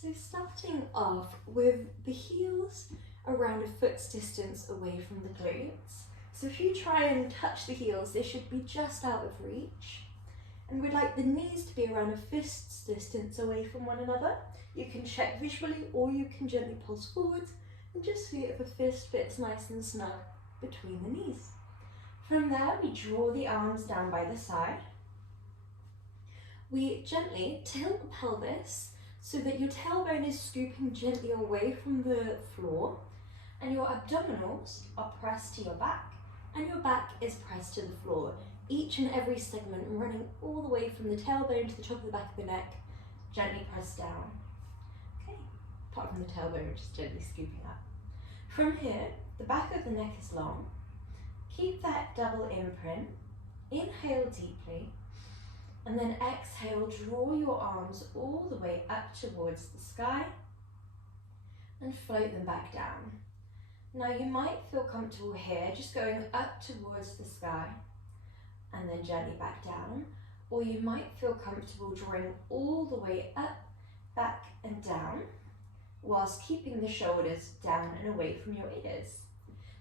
So starting off with the heels around a foot's distance away from the glutes. So if you try and touch the heels, they should be just out of reach. And we'd like the knees to be around a fist's distance away from one another. You can check visually or you can gently pulse forwards and just see if a fist fits nice and snug between the knees. From there, we draw the arms down by the side. We gently tilt the pelvis so that your tailbone is scooping gently away from the floor and your abdominals are pressed to your back and your back is pressed to the floor. Each and every segment running all the way from the tailbone to the top of the back of the neck, gently pressed down. Okay, apart from the tailbone, just gently scooping up. From here, the back of the neck is long. Keep that double imprint. Inhale deeply. And then exhale, draw your arms all the way up towards the sky and float them back down. Now you might feel comfortable here, just going up towards the sky and then gently back down, or you might feel comfortable drawing all the way up, back and down, whilst keeping the shoulders down and away from your ears.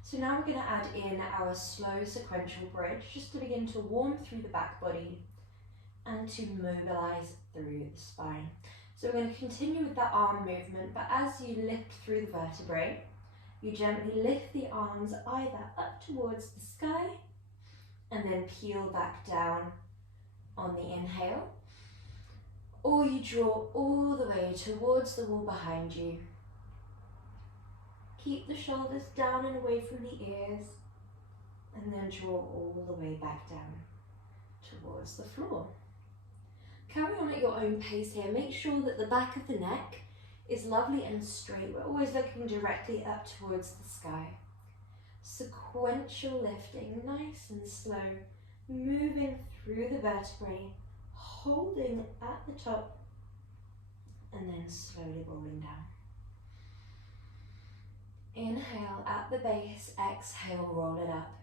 So now we're going to add in our slow sequential bridge, just to begin to warm through the back body and to mobilize through the spine. So we're going to continue with that arm movement, but as you lift through the vertebrae, you gently lift the arms either up towards the sky and then peel back down on the inhale, or you draw all the way towards the wall behind you. Keep the shoulders down and away from the ears, and then draw all the way back down towards the floor. Carry on at your own pace here. Make sure that the back of the neck is lovely and straight. We're always looking directly up towards the sky. Sequential lifting, nice and slow, moving through the vertebrae, holding at the top, and then slowly rolling down. Inhale at the base, exhale, roll it up.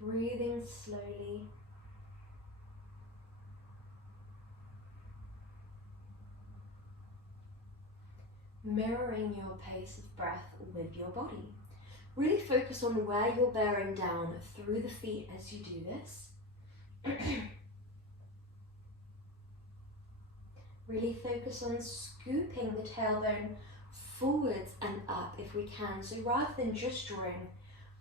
Breathing slowly. Mirroring your pace of breath with your body. Really focus on where you're bearing down through the feet as you do this. Really focus on scooping the tailbone forwards and up if we can. So rather than just drawing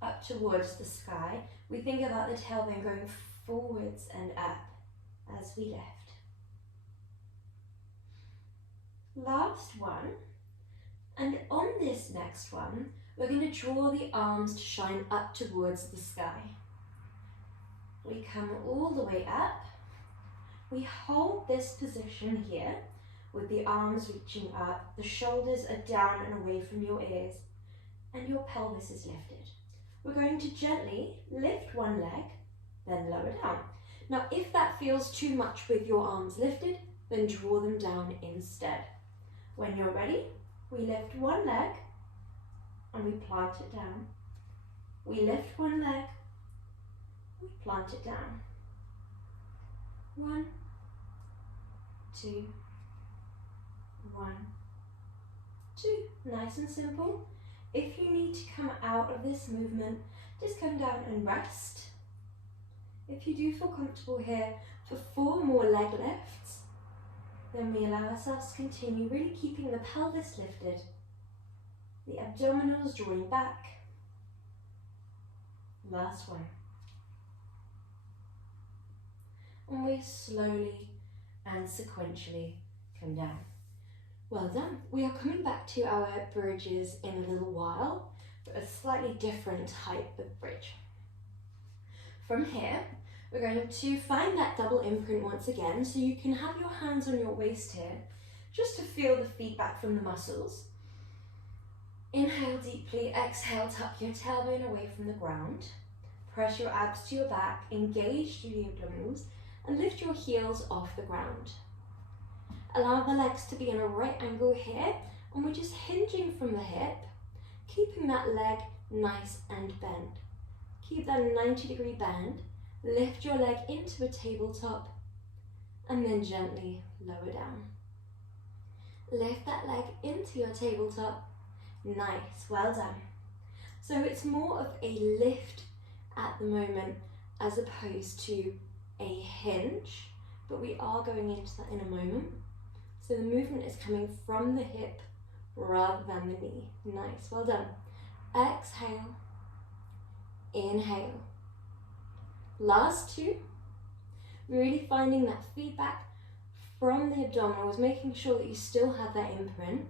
up towards the sky, we think about the tailbone going forwards and up as we lift. Last one. And on this next one, we're going to draw the arms to shine up towards the sky. We come all the way up. We hold this position here with the arms reaching up, the shoulders are down and away from your ears, and your pelvis is lifted. We're going to gently lift one leg, then lower down. Now, if that feels too much with your arms lifted, then draw them down instead. When you're ready, we lift one leg and we plant it down. We lift one leg, we plant it down. 1, 2, 1, 2. Nice and simple. If you need to come out of this movement, just come down and rest. If you do feel comfortable here for 4 more leg lifts, then we allow ourselves to continue, really keeping the pelvis lifted, the abdominals drawing back. Last one. And we slowly and sequentially come down. Well done. We are coming back to our bridges in a little while, but a slightly different type of bridge. From here, we're going to find that double imprint once again, so you can have your hands on your waist here, just to feel the feedback from the muscles. Inhale deeply, exhale, tuck your tailbone away from the ground. Press your abs to your back, engage through the abdominals, and lift your heels off the ground. Allow the legs to be in a right angle here, and we're just hinging from the hip, keeping that leg nice and bent. Keep that 90-degree bend. Lift your leg into a tabletop and then gently lower down. Lift that leg into your tabletop. Nice, well done. So it's more of a lift at the moment as opposed to a hinge, but we are going into that in a moment. So the movement is coming from the hip rather than the knee. Nice, well done. Exhale, inhale. Last two, really finding that feedback from the abdominals, making sure that you still have that imprint.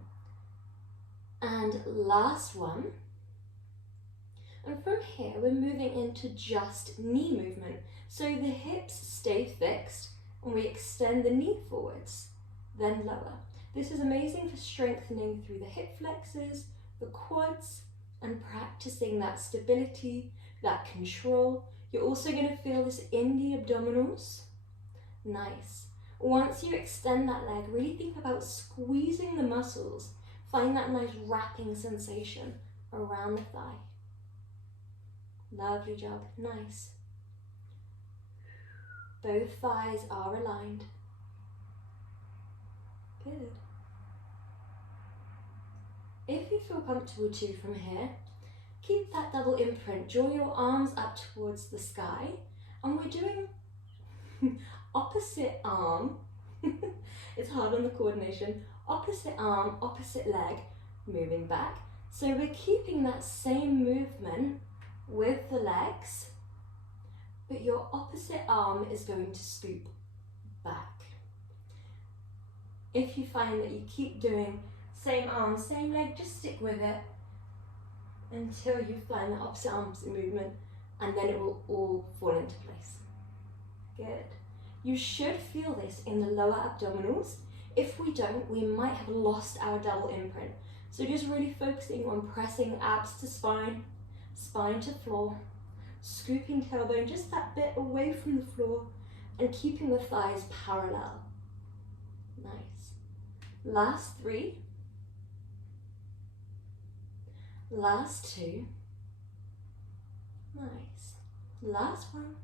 And last one. And from here, we're moving into just knee movement. So the hips stay fixed and we extend the knee forwards, then lower. This is amazing for strengthening through the hip flexors, the quads, and practicing that stability, that control. You're also going to feel this in the abdominals. Nice. Once you extend that leg, really think about squeezing the muscles. Find that nice wrapping sensation around the thigh. Lovely job, nice. Both thighs are aligned. Good. If you feel comfortable too from here, keep that double imprint. Draw your arms up towards the sky, and we're doing opposite arm. It's hard on the coordination. Opposite arm, opposite leg, moving back. So we're keeping that same movement with the legs, but your opposite arm is going to scoop back. If you find that you keep doing same arm, same leg, just stick with it until you find the opposite arm, opposite movement, and then it will all fall into place. Good. You should feel this in the lower abdominals. If we don't, we might have lost our double imprint. So just really focusing on pressing abs to spine, spine to floor, scooping tailbone just that bit away from the floor, and keeping the thighs parallel. Nice. Last three. Last two. Nice. Last one.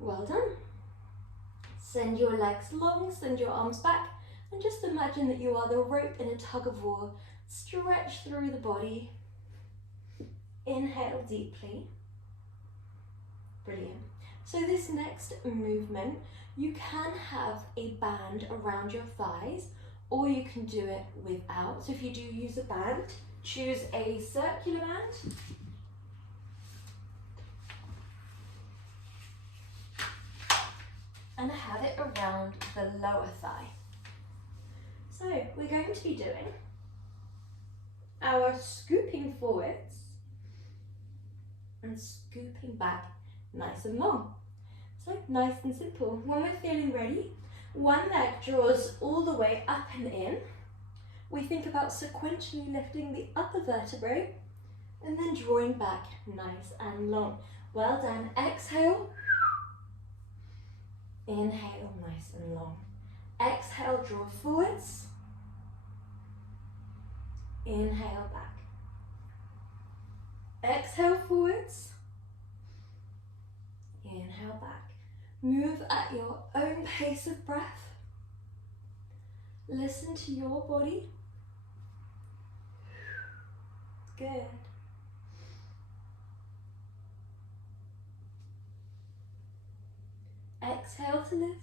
Well done. Send your legs long, send your arms back, and just imagine that you are the rope in a tug of war. Stretch through the body. Inhale deeply. Brilliant. So this next movement, you can have a band around your thighs, or you can do it without. So if you do use a band, choose a circular band. And have it around the lower thigh. So we're going to be doing our scooping forwards and scooping back nice and long. So nice and simple. When we're feeling ready, one leg draws all the way up and in. We think about sequentially lifting the upper vertebrae and then drawing back nice and long. Well done. Exhale. Inhale, nice and long. Exhale, draw forwards. Inhale, back. Exhale, forwards. Inhale, back. Move at your own pace of breath. Listen to your body. Good. Exhale to lift.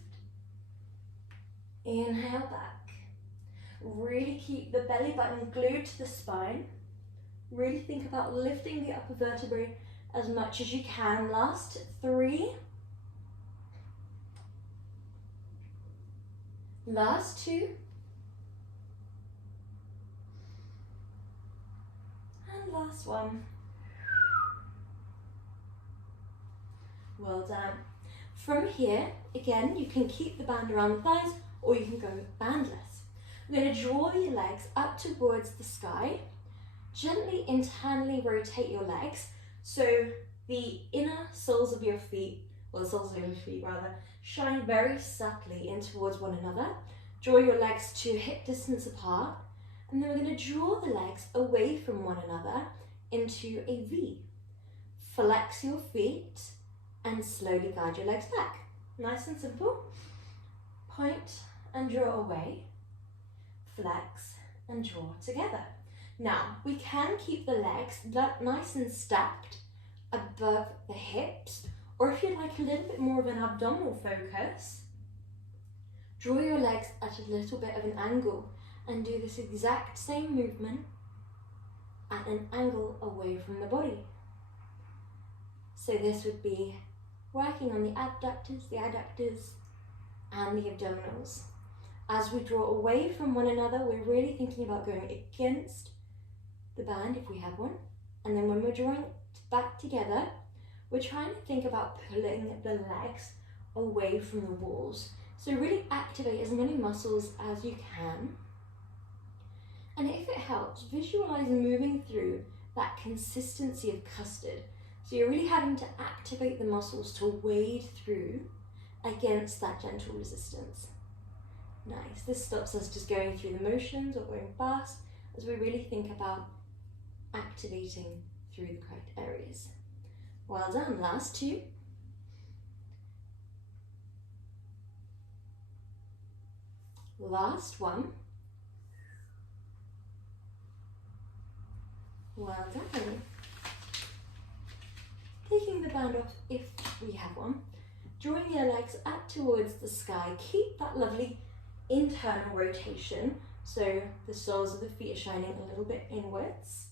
Inhale back. Really keep the belly button glued to the spine. Really think about lifting the upper vertebrae as much as you can. Last three. Last two. And last one. Well done. From here, again, you can keep the band around the thighs or you can go bandless. You're going to draw your legs up towards the sky. Gently internally rotate your legs so the inner soles of your feet, or the soles of your feet rather, shine very subtly in towards one another. Draw your legs to hip distance apart, and then we're going to draw the legs away from one another into a V. Flex your feet and slowly guide your legs back. Nice and simple. Point and draw away, flex and draw together. Now, we can keep the legs nice and stacked above the hips, or if you'd like a little bit more of an abdominal focus, draw your legs at a little bit of an angle and do this exact same movement at an angle away from the body. So this would be working on the adductors, and the abdominals. As we draw away from one another, we're really thinking about going against the band if we have one. And then when we're drawing back together, we're trying to think about pulling the legs away from the walls. So really activate as many muscles as you can. And if it helps, visualize moving through that consistency of custard. So you're really having to activate the muscles to wade through against that gentle resistance. Nice. This stops us just going through the motions or going fast as we really think about activating through the correct areas. Well done. Last two. Last one. Well done. Taking the band off if we have one. Drawing your legs up towards the sky. Keep that lovely internal rotation, so the soles of the feet are shining a little bit inwards.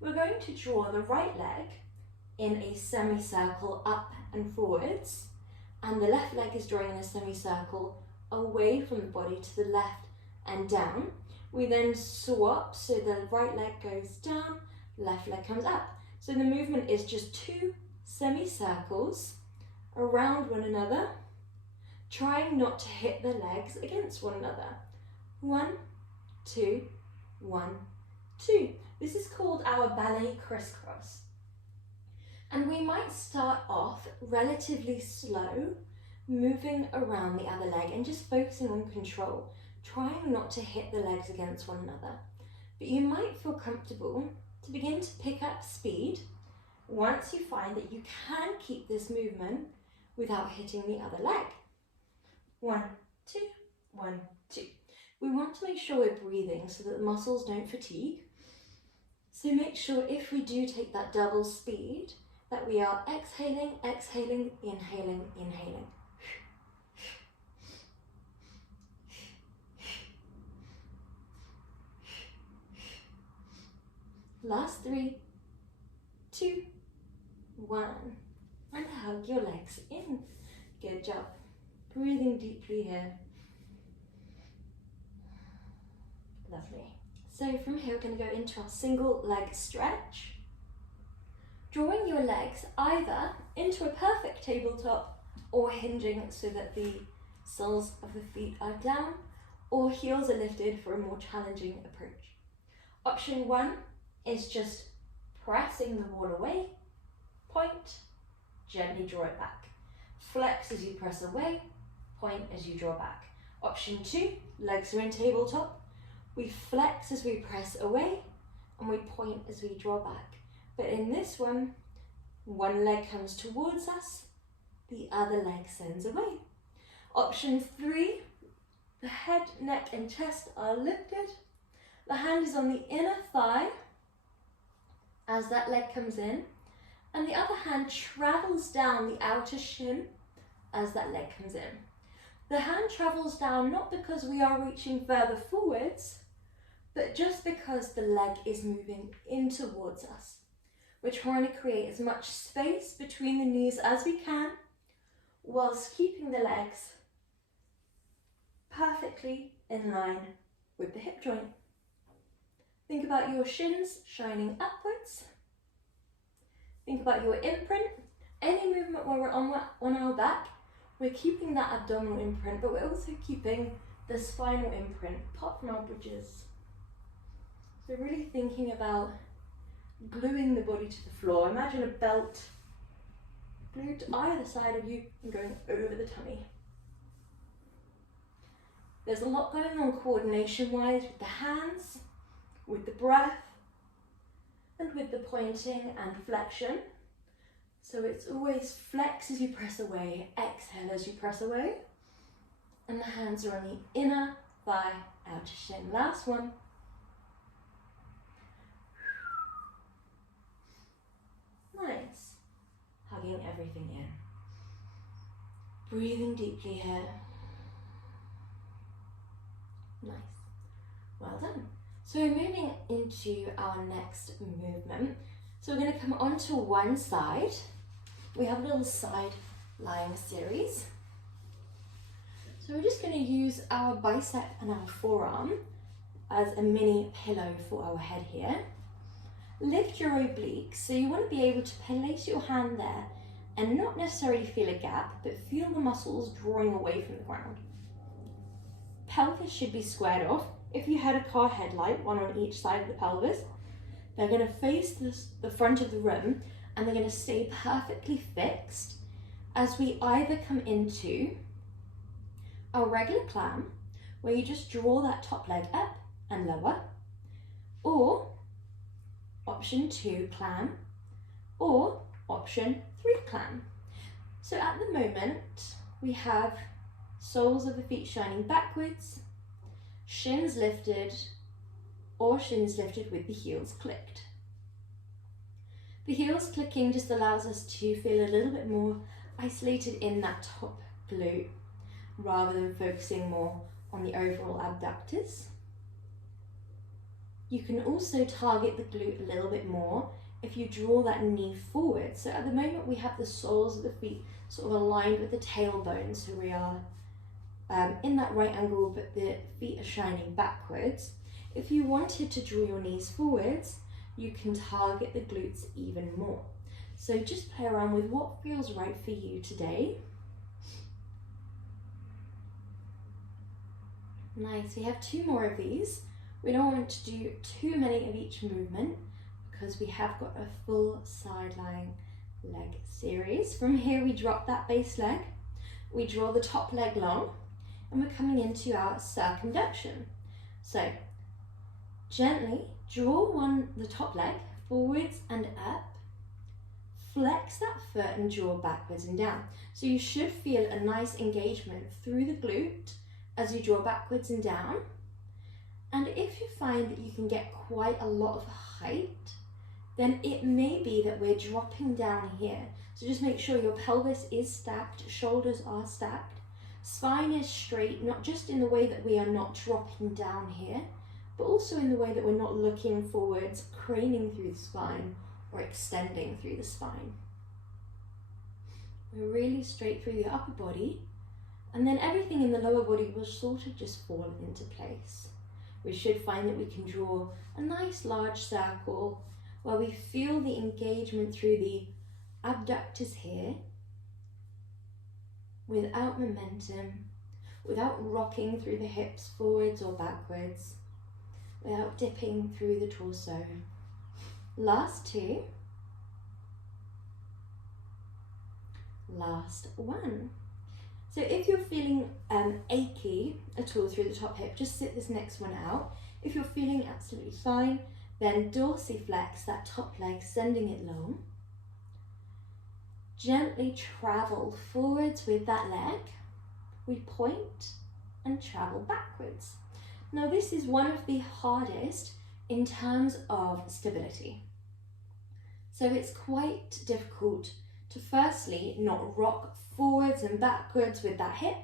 We're going to draw the right leg in a semicircle up and forwards, and the left leg is drawing in a semicircle away from the body to the left and down. We then swap, so the right leg goes down, left leg comes up. So the movement is just two semicircles around one another, trying not to hit the legs against one another. 1, 2, 1, 2. This is called our ballet crisscross. And we might start off relatively slow, moving around the other leg and just focusing on control, trying not to hit the legs against one another. But you might feel comfortable to begin to pick up speed once you find that you can keep this movement without hitting the other leg. 1, 2, 1, 2. We want to make sure we're breathing so that the muscles don't fatigue. So make sure if we do take that double speed that we are exhaling, exhaling, inhaling, inhaling. Last 3, 2, 1. And hug your legs in. Good job. Breathing deeply here. Lovely. So from here we're going to go into our single leg stretch. Drawing your legs either into a perfect tabletop or hinging so that the soles of the feet are down, or heels are lifted for a more challenging approach. Option 1 is just pressing the wall away, point, gently draw it back. Flex as you press away, point as you draw back. Option 2, legs are in tabletop. We flex as we press away and we point as we draw back. But in this one leg comes towards us, the other leg sends away. Option 3, the head, neck and chest are lifted. The hand is on the inner thigh as that leg comes in, and the other hand travels down the outer shin as that leg comes in. The hand travels down not because we are reaching further forwards, but just because the leg is moving in towards us. We're trying to create as much space between the knees as we can, whilst keeping the legs perfectly in line with the hip joint. Think about your shins shining upwards. Think about your imprint. Any movement where we're on our back, we're keeping that abdominal imprint, but we're also keeping the spinal imprint. Pop from our bridges. So really thinking about gluing the body to the floor. Imagine a belt glued to either side of you and going over the tummy. There's a lot going on coordination-wise with the hands, with the breath, and with the pointing and flexion. So it's always flex as you press away, exhale as you press away. And the hands are on the inner thigh, outer shin. Last one. Nice. Hugging everything in. Breathing deeply here. Nice. Well done. So we're moving into our next movement. So we're going to come onto one side. We have a little side lying series. So we're just going to use our bicep and our forearm as a mini pillow for our head here. Lift your obliques, so you want to be able to place your hand there and not necessarily feel a gap, but feel the muscles drawing away from the ground. Pelvis should be squared off. If you had a car headlight, one on each side of the pelvis, they're going to face the front of the room and they're going to stay perfectly fixed as we either come into our regular clam, where you just draw that top leg up and lower, or option 2 clam, or option 3 clam. So at the moment, we have soles of the feet shining backwards, shins lifted, or shins lifted with the heels clicked. The heels clicking just allows us to feel a little bit more isolated in that top glute, rather than focusing more on the overall abductors. You can also target the glute a little bit more if you draw that knee forward. So at the moment we have the soles of the feet sort of aligned with the tailbone, so we are in that right angle, but the feet are shining backwards. If you wanted to draw your knees forwards, you can target the glutes even more. So just play around with what feels right for you today. Nice, we have 2 more of these. We don't want to do too many of each movement because we have got a full side lying leg series. From here we drop that base leg, we draw the top leg long, and we're coming into our circumduction. So gently draw the top leg forwards and up, flex that foot and draw backwards and down. So you should feel a nice engagement through the glute as you draw backwards and down. And if you find that you can get quite a lot of height, then it may be that we're dropping down here. So just make sure your pelvis is stacked, shoulders are stacked, spine is straight, not just in the way that we are not dropping down here, but also in the way that we're not looking forwards, craning through the spine or extending through the spine. We're really straight through the upper body, and then everything in the lower body will sort of just fall into place. We should find that we can draw a nice large circle where we feel the engagement through the abductors here without momentum, without rocking through the hips forwards or backwards, without dipping through the torso. Last 2. Last 1. So if you're feeling achy at all through the top hip, just sit this next one out. If you're feeling absolutely fine, then dorsiflex that top leg, sending it long. Gently travel forwards with that leg. We point and travel backwards. Now this is one of the hardest in terms of stability. So it's quite difficult to firstly not rock forwards and backwards with that hip,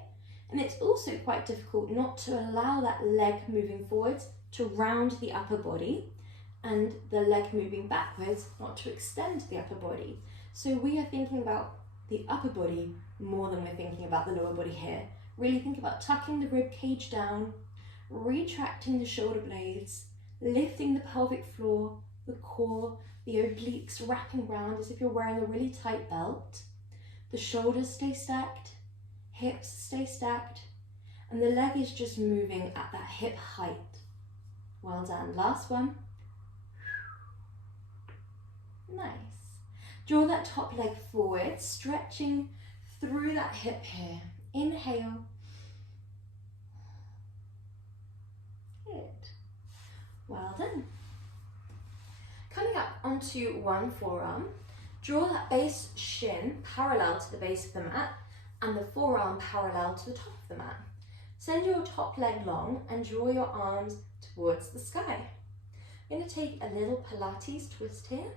and it's also quite difficult not to allow that leg moving forwards to round the upper body, and the leg moving backwards not to extend the upper body. So we are thinking about the upper body more than we're thinking about the lower body here. Really think about tucking the rib cage down, retracting the shoulder blades, lifting the pelvic floor, the core, the obliques wrapping around as if you're wearing a really tight belt. The shoulders stay stacked, hips stay stacked, and the leg is just moving at that hip height. Well done. Last one. Nice. Draw that top leg forward, stretching through that hip here. Inhale. Good. Well done. Coming up onto one forearm. Draw that base shin parallel to the base of the mat and the forearm parallel to the top of the mat. Send your top leg long and draw your arms towards the sky. I'm going to take a little Pilates twist here,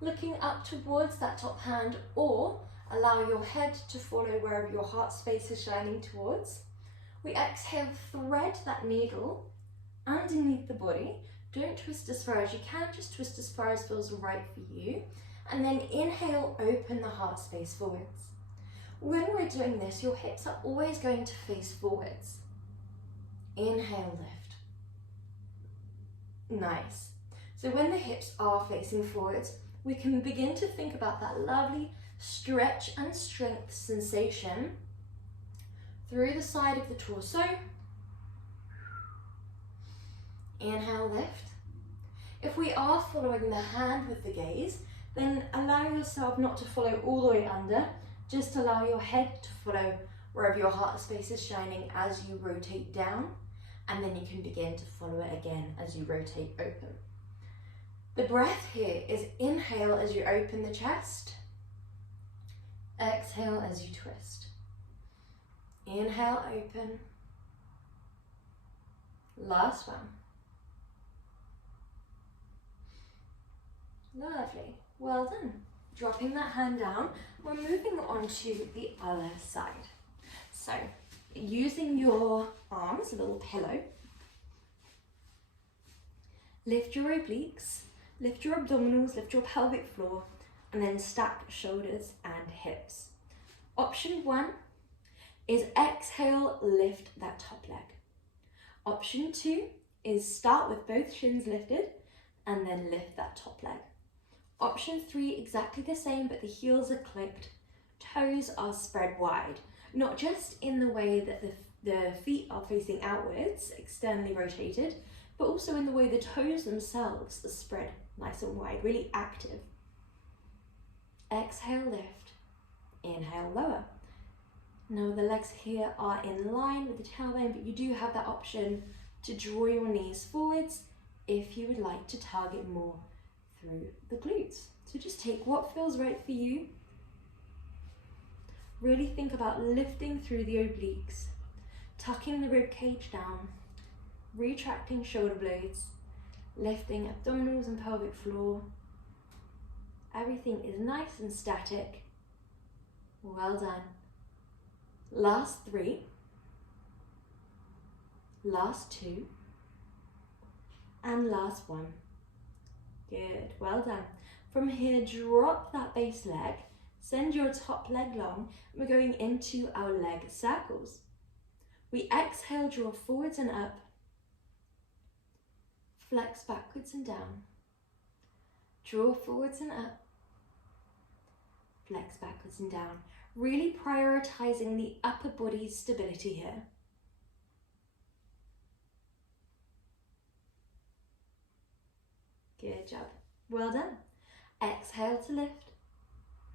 looking up towards that top hand, or allow your head to follow wherever your heart space is shining towards. We exhale, thread that needle underneath the body. Don't twist as far as you can, just twist as far as feels right for you. And then inhale, open the heart space forwards. When we're doing this, your hips are always going to face forwards. Inhale, lift. Nice. So when the hips are facing forwards, we can begin to think about that lovely stretch and strength sensation through the side of the torso. Inhale, lift. If we are following the hand with the gaze, then allow yourself not to follow all the way under, just allow your head to follow wherever your heart space is shining as you rotate down, and then you can begin to follow it again as you rotate open. The breath here is inhale as you open the chest, exhale as you twist. Inhale, open. Last one. Lovely, well done. Dropping that hand down, we're moving on to the other side. So, using your arms, a little pillow, lift your obliques, lift your abdominals, lift your pelvic floor, and then stack shoulders and hips. Option 1 is exhale, lift that top leg. Option 2 is start with both shins lifted and then lift that top leg. Option 3, exactly the same, but the heels are clicked, toes are spread wide. Not just in the way that the feet are facing outwards, externally rotated, but also in the way the toes themselves are spread nice and wide, really active. Exhale, lift. Inhale, lower. Now the legs here are in line with the tailbone, but you do have that option to draw your knees forwards if you would like to target more through the glutes. So just take what feels right for you. Really think about lifting through the obliques, tucking the rib cage down, retracting shoulder blades, lifting abdominals and pelvic floor. Everything is nice and static. Well done. Last 3, last 2, and last 1. Good, well done. From here, drop that base leg, send your top leg long, and we're going into our leg circles. We exhale, draw forwards and up, flex backwards and down, draw forwards and up, flex backwards and down. Really prioritizing the upper body stability here. Good job. Well done. Exhale to lift.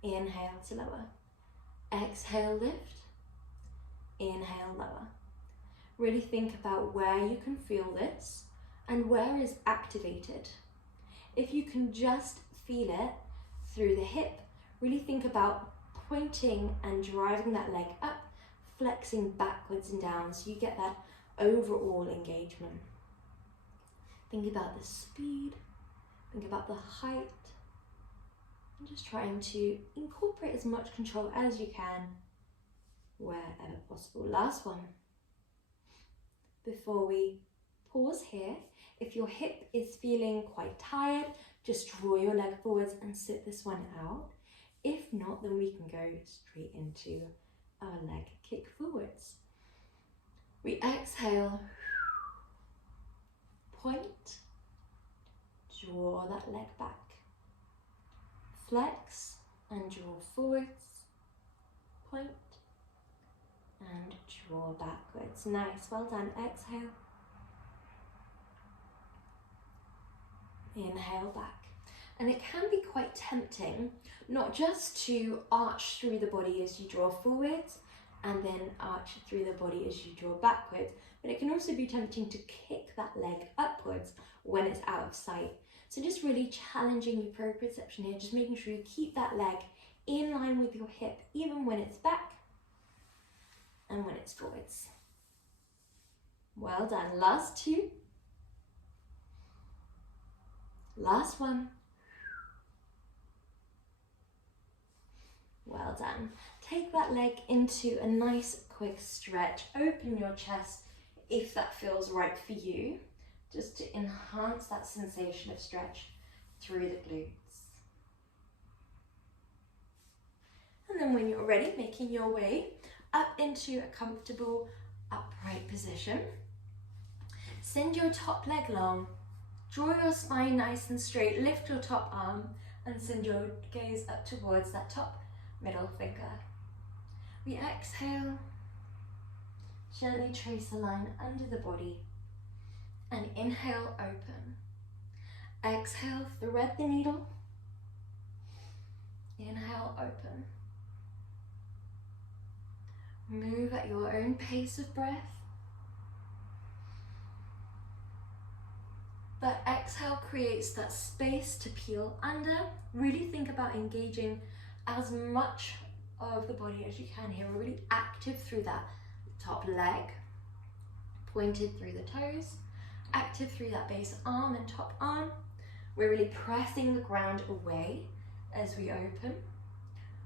Inhale to lower. Exhale, lift. Inhale, lower. Really think about where you can feel this and where is activated. If you can just feel it through the hip, really think about pointing and driving that leg up, flexing backwards and down so you get that overall engagement. Think about the speed, think about the height, and just trying to incorporate as much control as you can wherever possible. Last one. Before we pause here, if your hip is feeling quite tired, just draw your leg forwards and sit this one out. If not, then we can go straight into our leg kick forwards. We exhale, point, draw that leg back, flex and draw forwards, point and draw backwards. Nice, well done. Exhale, inhale back. And it can be quite tempting, not just to arch through the body as you draw forwards and then arch through the body as you draw backwards, but it can also be tempting to kick that leg upwards when it's out of sight. So just really challenging your proprioception here, just making sure you keep that leg in line with your hip, even when it's back and when it's forwards. Well done. Last two. Last one. Well done. Take that leg into a nice quick stretch. Open your chest if that feels right for you, just to enhance that sensation of stretch through the glutes. And then when you're ready, making your way up into a comfortable upright position. Send your top leg long. Draw your spine nice and straight. Lift your top arm and send your gaze up towards that top middle finger. We exhale. Gently trace a line under the body. And inhale, open. Exhale, thread the needle. Inhale, open. Move at your own pace of breath. That exhale creates that space to peel under. Really think about engaging as much of the body as you can here. We're really active through that top leg, pointed through the toes, active through that base arm and top arm. We're really pressing the ground away as we open.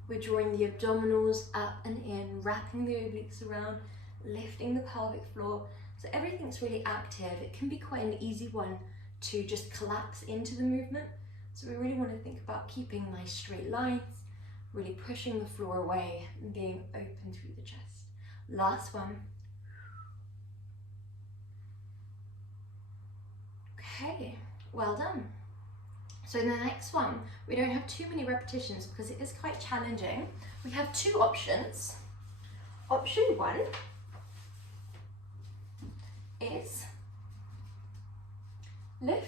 We're drawing the abdominals up and in, wrapping the obliques around, lifting the pelvic floor. So everything's really active. It can be quite an easy one to just collapse into the movement. So we really want to think about keeping nice straight lines, really pushing the floor away and being open through the chest. Last one. Okay, well done. So in the next one, we don't have too many repetitions because it is quite challenging. We have two options. Option one is lift,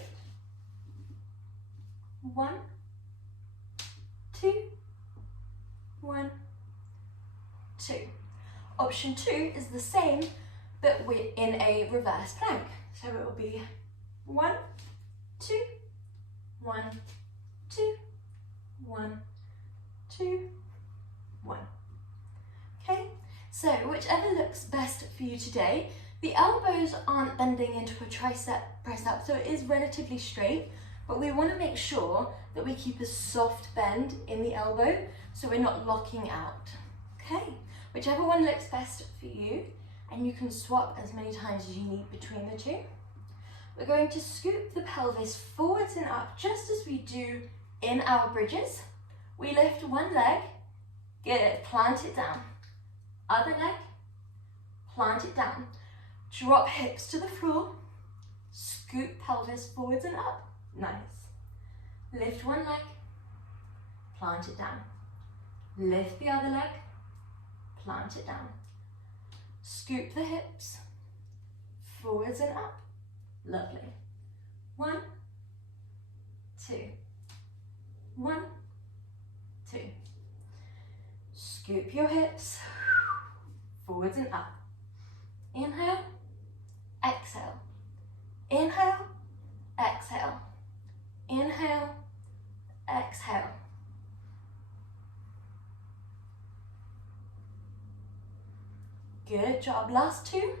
1, 2, 1, 2. Option 2 is the same, but we're in a reverse plank. So it will be 1, 2, 1, 2, 1, 2, 1. Okay, so whichever looks best for you today. The elbows aren't bending into a tricep press up, so it is relatively straight, but we want to make sure that we keep a soft bend in the elbow so we're not locking out. Okay, whichever one looks best for you, and you can swap as many times as you need between the two. We're going to scoop the pelvis forwards and up just as we do in our bridges. We lift one leg, good, plant it down. Other leg, plant it down. Drop hips to the floor, scoop pelvis forwards and up. Nice. Lift one leg, plant it down. Lift the other leg, plant it down. Scoop the hips, forwards and up. Lovely. 1, 2. 1, 2. Scoop your hips, forwards and up. Inhale, exhale. Inhale, exhale. Inhale, exhale. Good job. Last two.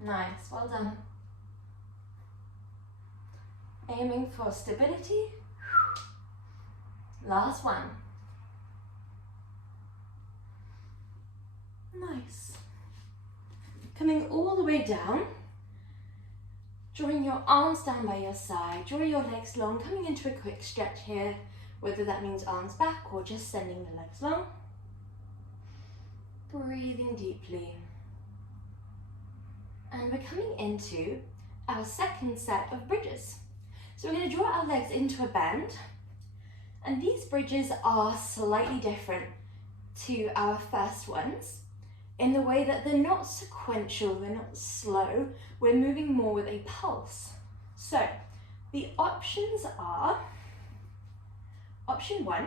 Nice, well done. Aiming for stability. Last one. Nice. Coming all the way down. Drawing your arms down by your side. Draw your legs long, coming into a quick stretch here, whether that means arms back or just sending the legs long. Breathing deeply. And we're coming into our second set of bridges. So we're going to draw our legs into a bend. And these bridges are slightly different to our first ones in the way that they're not sequential, they're not slow. We're moving more with a pulse. So the options are, option 1,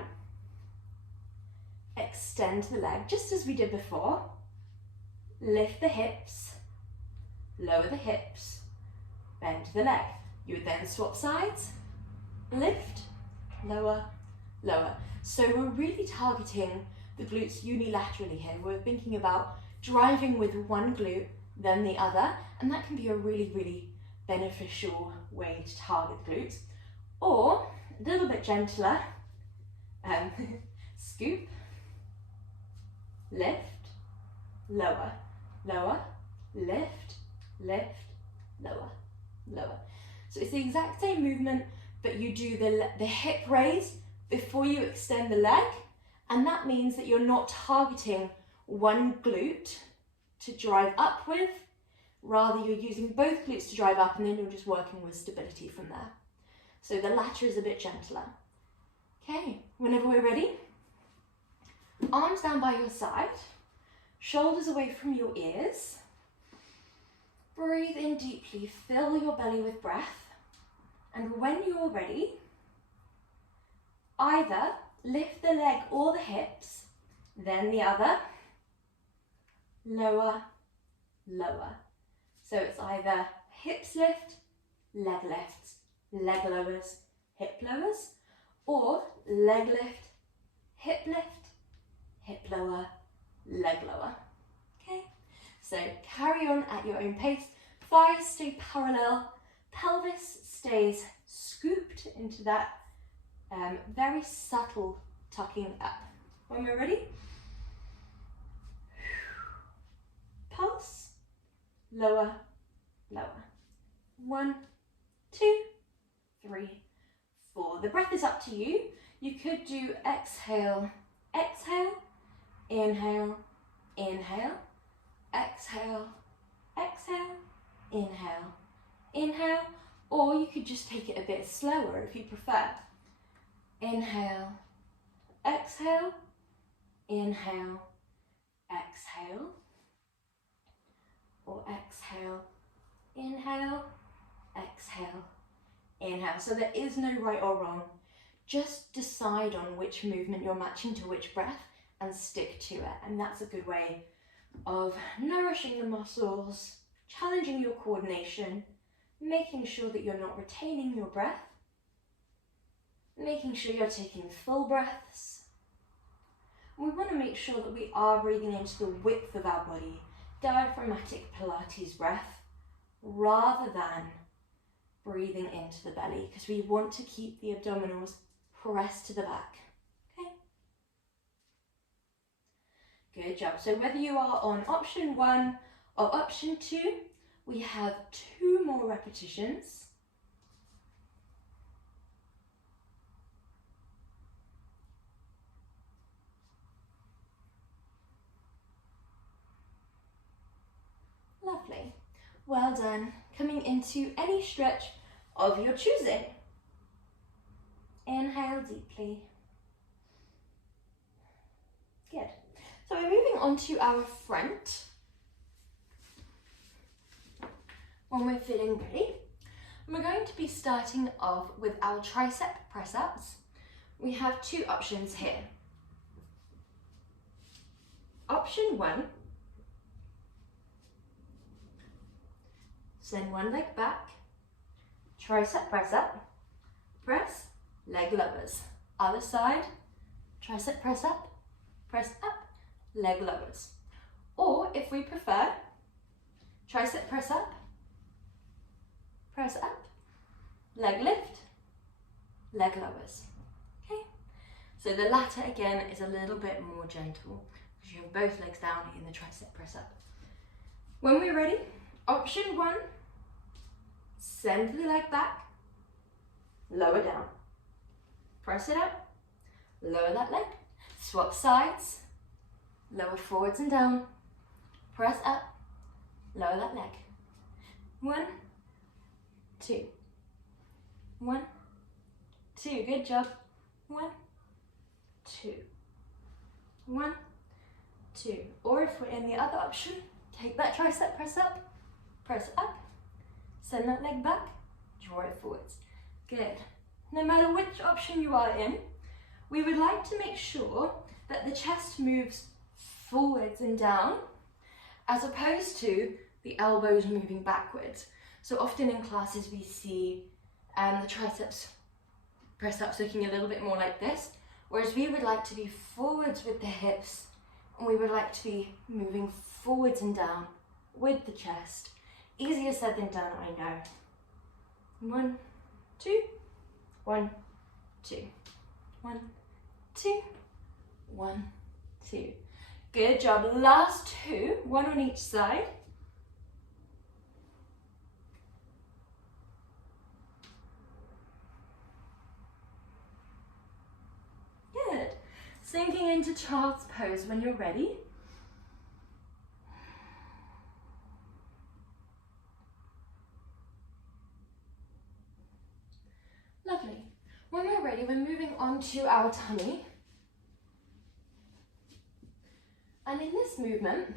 extend the leg just as we did before. lift the hips, lower the hips, bend the leg. You would then swap sides, lift, lower, lower. So we're really targeting the glutes unilaterally here. We're thinking about driving with one glute, then the other, and that can be a really, really beneficial way to target glutes. Or a little bit gentler, scoop, lift, lower, lower, lift, lift, lower, lower. So it's the exact same movement, but you do the hip raise before you extend the leg, and that means that you're not targeting one glute to drive up with, rather you're using both glutes to drive up, and then you're just working with stability from there. So the latter is a bit gentler. Okay, whenever we're ready, arms down by your side, shoulders away from your ears. Breathe in deeply, fill your belly with breath, and when you're ready, either lift the leg or the hips, then the other, lower, lower. So it's either hips lift, leg lifts, leg lowers, hip lowers, or leg lift, hip lower, leg lower. Okay, so carry on at your own pace. Thighs stay parallel, pelvis stays scooped into that very subtle tucking up. When we're ready, pulse, lower, lower. 1, 2, 3, 4. The breath is up to you. You could do exhale, exhale, inhale, inhale, exhale, exhale, inhale, inhale, or you could just take it a bit slower if you prefer. Inhale, exhale, inhale, exhale, or exhale, inhale, exhale, inhale. So there is no right or wrong. Just decide on which movement you're matching to which breath and stick to it. And that's a good way of nourishing the muscles, challenging your coordination, making sure that you're not retaining your breath, making sure you're taking full breaths. We want to make sure that we are breathing into the width of our body, diaphragmatic Pilates breath, rather than breathing into the belly, because we want to keep the abdominals pressed to the back. Okay, good job. So whether you are on option 1 or option 2, we have 2 more repetitions. Lovely. Well done. Coming into any stretch of your choosing. Inhale deeply. Good. So we're moving on to our front. When we're feeling ready, we're going to be starting off with our tricep press-ups. We have 2 options here. Option 1, send one leg back, tricep press up, press, leg lowers. Other side, tricep press up, leg lowers. Or if we prefer, tricep press up, leg lift, leg lowers. Okay, so the latter again is a little bit more gentle because you have both legs down in the tricep press up. When we're ready, option 1, send the leg back, lower down, press it up, lower that leg, swap sides, lower forwards and down, press up, lower that leg. 1, 2, 1, 2, good job. 1, 2, 1, 2. Or if we're in the other option, take that tricep press up, send that leg back, draw it forwards. Good. No matter which option you are in, we would like to make sure that the chest moves forwards and down, as opposed to the elbows moving backwards. So often in classes we see the triceps press ups looking a little bit more like this, whereas we would like to be forwards with the hips, and we would like to be moving forwards and down with the chest. Easier said than done, I know. 1, 2, 1, 2, 1, 2, 1, 2. Good job. Last 2, 1 on each side. Good. Sinking into child's pose when you're ready. Lovely. When we're ready, we're moving on to our tummy. And in this movement,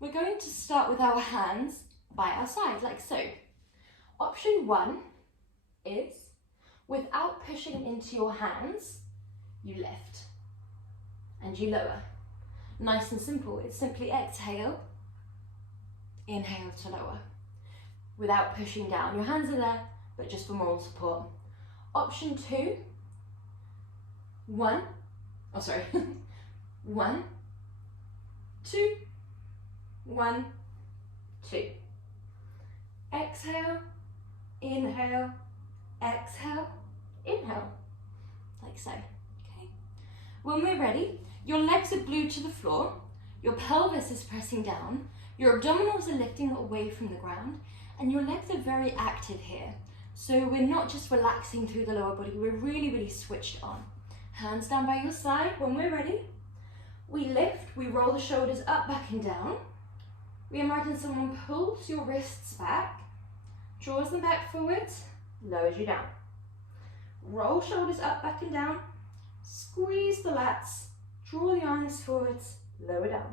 we're going to start with our hands by our side, like so. Option 1 is, without pushing into your hands, you lift and you lower. Nice and simple. It's simply exhale, inhale to lower, without pushing down. Your hands are there, but just for moral support. Option 2, 1, 1, 2, 1, 2. Exhale, inhale, exhale, inhale, like so. Okay. When we're ready, your legs are glued to the floor, your pelvis is pressing down, your abdominals are lifting away from the ground, and your legs are very active here. So we're not just relaxing through the lower body, we're really switched on. Hands down by your side. When we're ready, we lift, we roll the shoulders up, back and down. We imagine someone pulls your wrists back, draws them back forwards, lowers you down. Roll shoulders up, back and down, squeeze the lats, draw the arms forwards, lower down.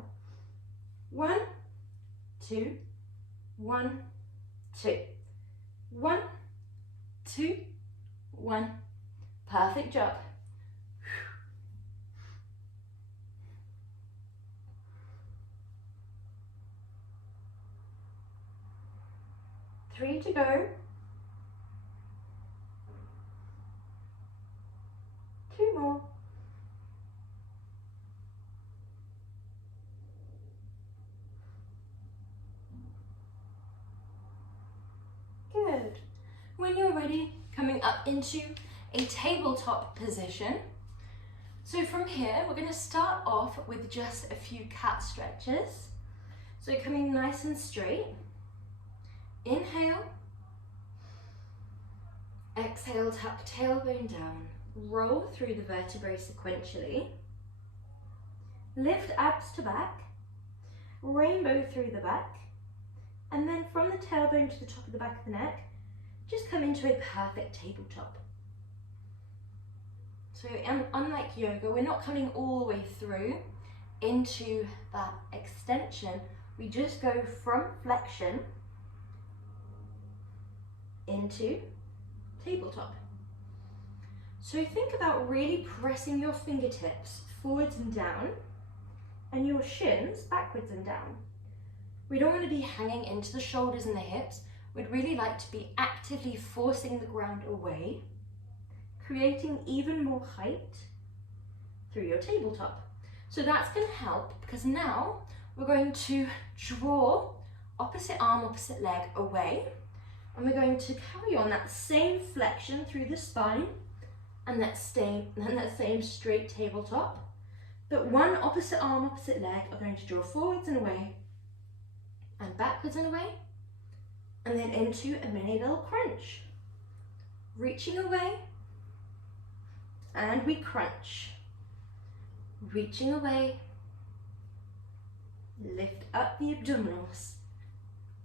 1, 2, 1, 2. 1, 2, 1. Perfect job. 3 to go. 2 more. Good. When you're ready, coming up into a tabletop position. So from here, we're going to start off with just a few cat stretches. So coming nice and straight. Inhale. Exhale, tuck tailbone down. Roll through the vertebrae sequentially. Lift abs to back. Rainbow through the back. And then from the tailbone to the top of the back of the neck, just come into a perfect tabletop. So unlike yoga, we're not coming all the way through into that extension. We just go from flexion into tabletop. So think about really pressing your fingertips forwards and down and your shins backwards and down. We don't want to be hanging into the shoulders and the hips. We'd really like to be actively forcing the ground away, creating even more height through your tabletop. So that's going to help because now we're going to draw opposite arm, opposite leg away, and we're going to carry on that same flexion through the spine and that same straight tabletop. But one opposite arm, opposite leg are going to draw forwards and away, and backwards and away, and then into a mini little crunch. Reaching away, and we crunch. Reaching away, lift up the abdominals,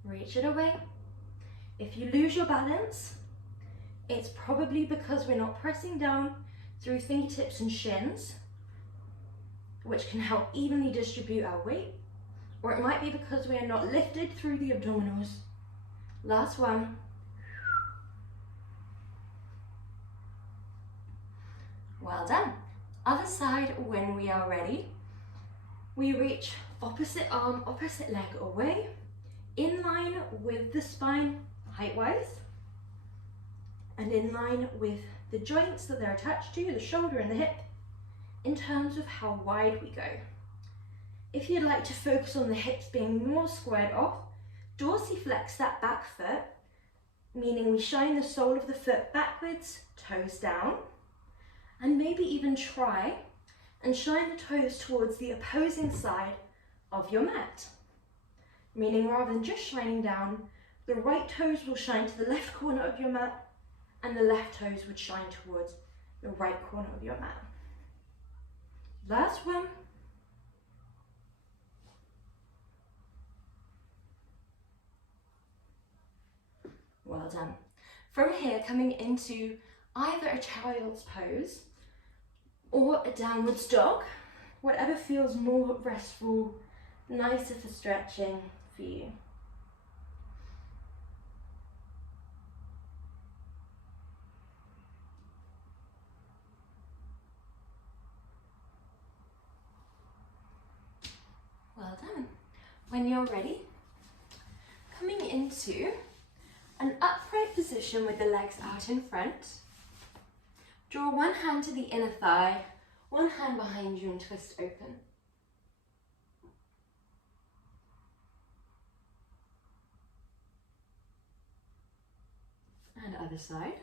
reach it away. If you lose your balance, it's probably because we're not pressing down through fingertips and shins, which can help evenly distribute our weight, or it might be because we are not lifted through the abdominals. Last one. Well done. Other side when we are ready. We reach Opposite arm, opposite leg away, in line with the spine height-wise, and in line with the joints that they're attached to, the shoulder and the hip, in terms of how wide we go. If you'd like to focus on the hips being more squared off, dorsiflex that back foot, meaning we shine the sole of the foot backwards, toes down, and maybe even try and shine the toes towards the opposing side of your mat. Meaning rather than just shining down, the right toes will shine to the left corner of your mat and the left toes would shine towards the right corner of your mat. Last one. Well done. From here, coming into either a child's pose or a downwards dog, whatever feels more restful, nicer for stretching for you. Well done. When you're ready, coming into an upright position with the legs out in front, draw one hand to the inner thigh, one hand behind you and twist open. And other side.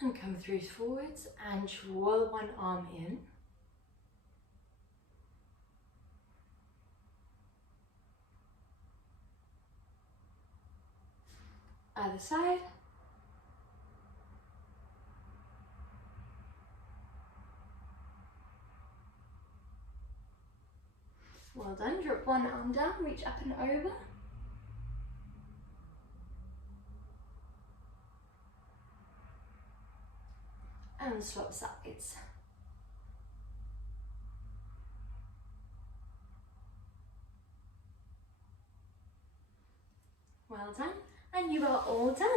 And come through forwards and draw one arm in. Other side. Well done. Drop one arm down, reach up and over. And swap sides. Well done. And you are all done.